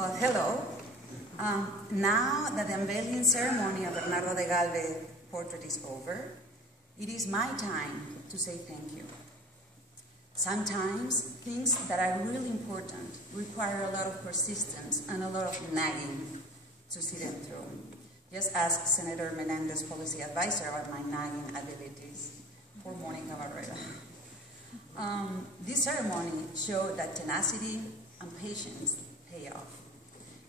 Well, hello. Now that the unveiling ceremony of Bernardo de Galvez portrait is over, it is my time to say thank you. Sometimes things that are really important require a lot of persistence and a lot of nagging to see them through. Just ask Senator Menendez, policy advisor, about my nagging abilities, for Monica Barrera. This ceremony showed that tenacity and patience pay off.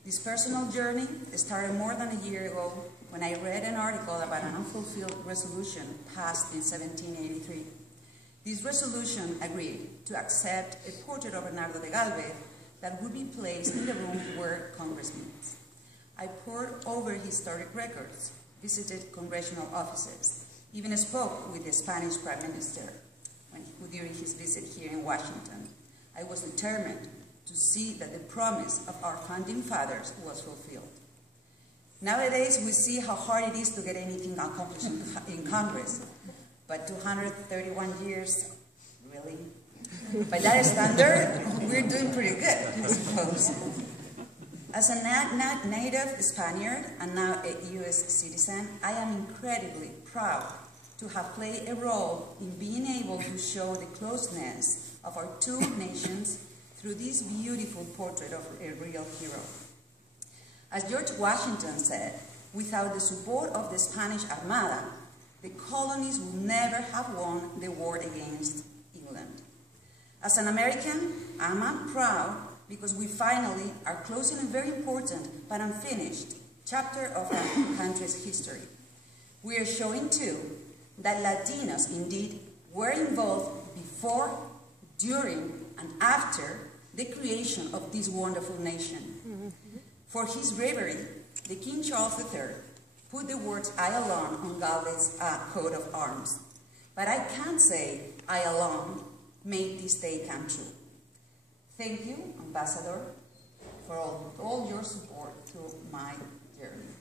This personal journey started more than a year ago when I read an article about an unfulfilled resolution passed in 1783. This resolution agreed to accept a portrait of Bernardo de Galvez that would be placed in the room where Congress meets. I pored over historic records, visited congressional offices, even spoke with the Spanish Prime Minister during his visit here in Washington. I was determined to see that the promise of our founding fathers was fulfilled. Nowadays, we see how hard it is to get anything accomplished in Congress, but 231 years, really? By that standard, we're doing pretty good, I suppose. As a native Spaniard and now a US citizen, I am incredibly proud to have played a role in being able to show the closeness of our two nations through this beautiful portrait of a real hero. As George Washington said, without the support of the Spanish Armada, the colonies would never have won the war against England. As an American, I'm proud because we finally are closing a very important but unfinished chapter of our country's history. We are showing too that Latinos indeed were involved before, during, and after the creation of this wonderful nation. For his bravery, the King Charles III put the words "I alone" on Galvez's coat of arms. But I can't say I alone made this day come true. Thank you, Ambassador, for all your support through my journey.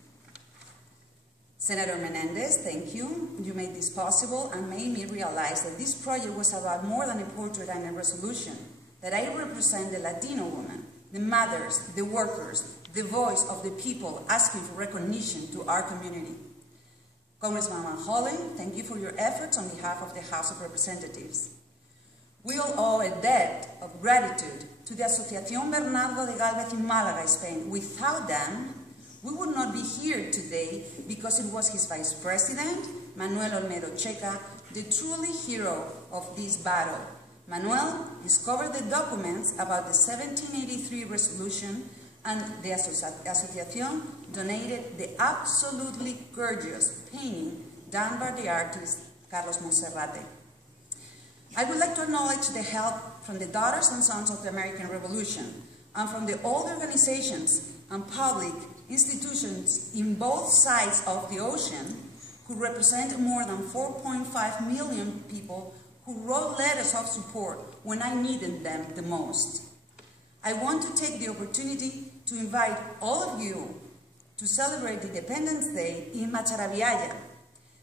Senator Menendez, thank you. You made this possible and made me realize that this project was about more than a portrait and a resolution, that I represent the Latino woman, the mothers, the workers, the voice of the people asking for recognition to our community. Congressman Van Hollen, thank you for your efforts on behalf of the House of Representatives. We all owe a debt of gratitude to the Asociación Bernardo de Galvez in Málaga, Spain. Without them, we would not be here today because it was his Vice President, Manuel Olmedo Checa, the truly hero of this battle. Manuel discovered the documents about the 1783 resolution, and the Asociación donated the absolutely gorgeous painting done by the artist Carlos Monserrate. I would like to acknowledge the help from the daughters and sons of the American Revolution and from the old organizations and public institutions in both sides of the ocean who represent more than 4.5 million people who wrote letters of support when I needed them the most. I want to take the opportunity to invite all of you to celebrate Independence Day in Macharabiaya,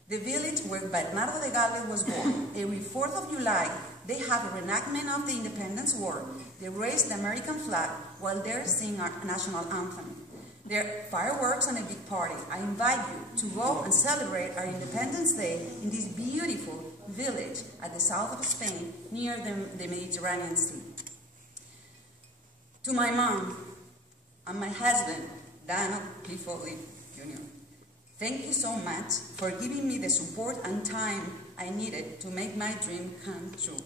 the village where Bernardo de Galvez was born. Every 4th of July, they have a reenactment of the Independence War. They raise the American flag while they sing our national anthem. There are fireworks and a big party. I invite you to go and celebrate our Independence Day in this beautiful village at the south of Spain, near the Mediterranean Sea. To my mom and my husband, Dano Clifford Jr., thank you so much for giving me the support and time I needed to make my dream come true.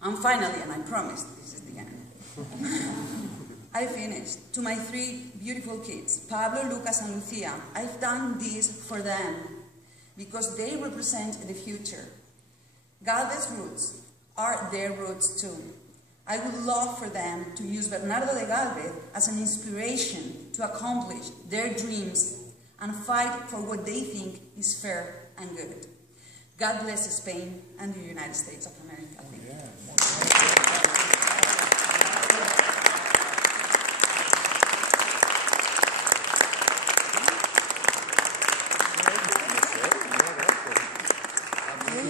And finally, and I promise this is the end, I finished. To my 3 beautiful kids, Pablo, Lucas, and Lucia, I've done this for them because they represent the future. Galvez's roots are their roots too. I would love for them to use Bernardo de Galvez as an inspiration to accomplish their dreams and fight for what they think is fair and good. God bless Spain and the United States of America. Thank you.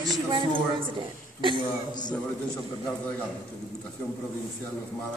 She ran for president. To the origins of Bernardo de Galvez, the Diputación Provincial of Málaga.